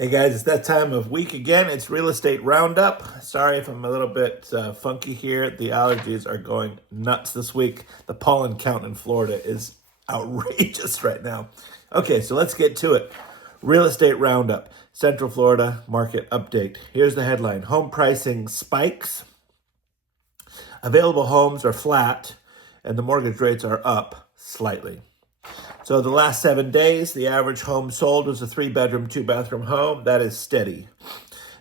Hey guys, it's that time of week again. It's Real Estate Roundup. Sorry if I'm a little bit funky here. The allergies are going nuts this week. The pollen count in Florida is outrageous right now. Okay, so let's get to it. Real Estate Roundup, Central Florida market update. Here's the headline. Home pricing spikes. Available homes are flat and the mortgage rates are up slightly. So the last 7 days, the average home sold was a 3-bedroom, 2-bathroom home. That is steady.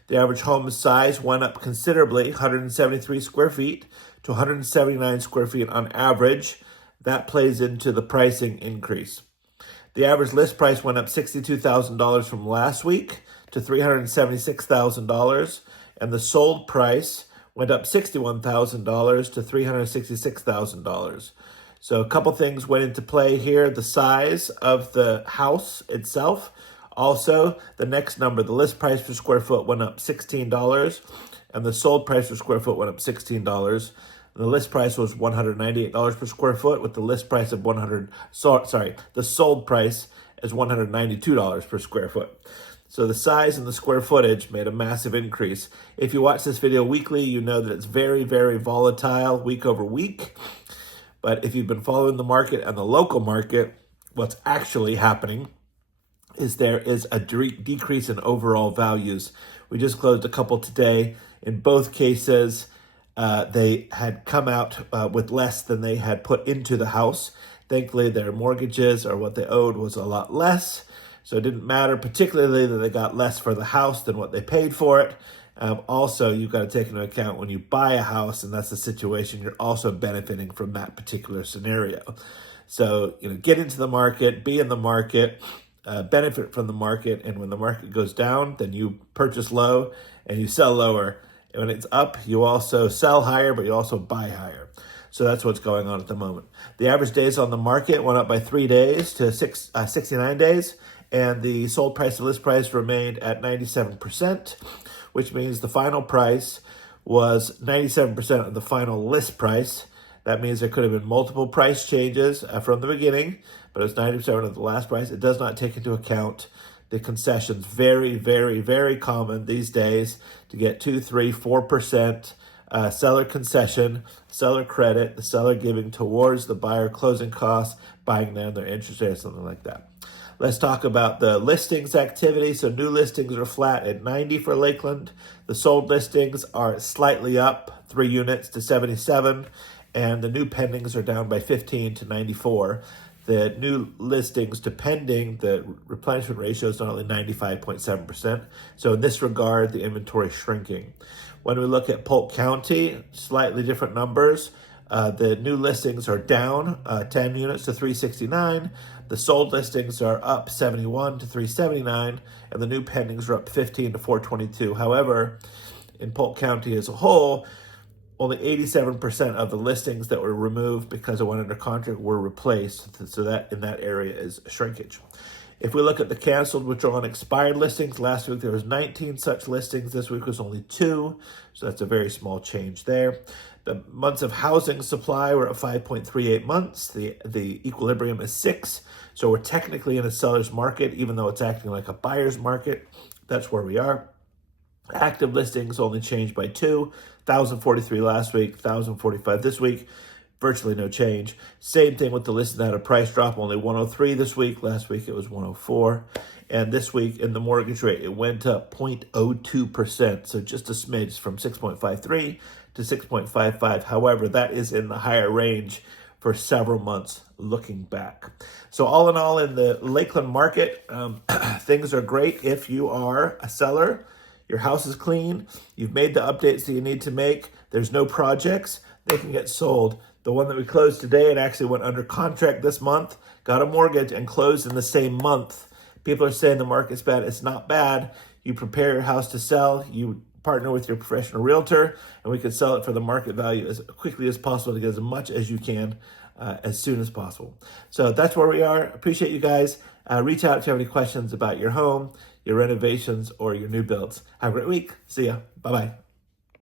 The average home size went up considerably, 173 square feet to 179 square feet on average. That plays into the pricing increase. The average list price went up $62,000 from last week to $376,000, and the sold price went up $61,000 to $366,000. So a couple things went into play here. The size of the house itself. Also, the next number, the list price per square foot went up $16, and the sold price per square foot went up $16. The list price was $198 per square foot, with the list price of the sold price is $192 per square foot. So the size and the square footage made a massive increase. If you watch this video weekly, you know that it's very, very volatile week over week. But if you've been following the market and the local market, what's actually happening is there is a decrease in overall values. We just closed a couple today. In both cases, they had come out with less than they had put into the house. Thankfully, their mortgages or what they owed was a lot less. So it didn't matter, particularly that they got less for the house than what they paid for it. Also, you've got to take into account when you buy a house, and that's the situation, you're also benefiting from that particular scenario. So, get into the market, be in the market, benefit from the market, and when the market goes down, then you purchase low and you sell lower. And when it's up, you also sell higher, but you also buy higher. So that's what's going on at the moment. The average days on the market went up by 3 days to 69 days, and the sold price to list price remained at 97%. Which means the final price was 97% of the final list price. That means there could have been multiple price changes from the beginning, but it's 90% of the last price. It does not take into account the concessions. Very, very, very common these days to get 2, 3, 4% seller concession, seller credit, the seller giving towards the buyer closing costs, buying down their interest rate, something like that. Let's talk about the listings activity. So new listings are flat at 90 for Lakeland. The sold listings are slightly up, 3 units to 77, and the new pendings are down by 15 to 94. The new listings to pending, the replenishment ratio is only 95.7%. So in this regard, the inventory is shrinking. When we look at Polk County, slightly different numbers. The new listings are down 10 units to 369. The sold listings are up 71 to 379, and the new pendings are up 15 to 422. However, in Polk County as a whole, only 87% of the listings that were removed because it went under contract were replaced. So that in that area is shrinkage. If we look at the canceled, withdrawn, expired listings, last week there was 19 such listings. This week was only 2, so that's a very small change there. The months of housing supply were at 5.38 months. The equilibrium is 6, so we're technically in a seller's market, even though it's acting like a buyer's market. That's where we are. Active listings only changed by 2, 1,043 last week, 1,045 this week. Virtually no change. Same thing with the listing at a price drop, only 103 this week. Last week it was 104. And this week in the mortgage rate, it went up 0.02%. So just a smidge from 6.53 to 6.55. However, that is in the higher range for several months looking back. So all in all, in the Lakeland market, things are great if you are a seller. Your house is clean. You've made the updates that you need to make. There's no projects. They can get sold. The one that we closed today, it actually went under contract this month, got a mortgage, and closed in the same month. People are saying the market's bad. It's not bad. You prepare your house to sell. You partner with your professional realtor, and we can sell it for the market value as quickly as possible to get as much as you can as soon as possible. So that's where we are. Appreciate you guys. Reach out if you have any questions about your home, your renovations, or your new builds. Have a great week. See ya. Bye-bye.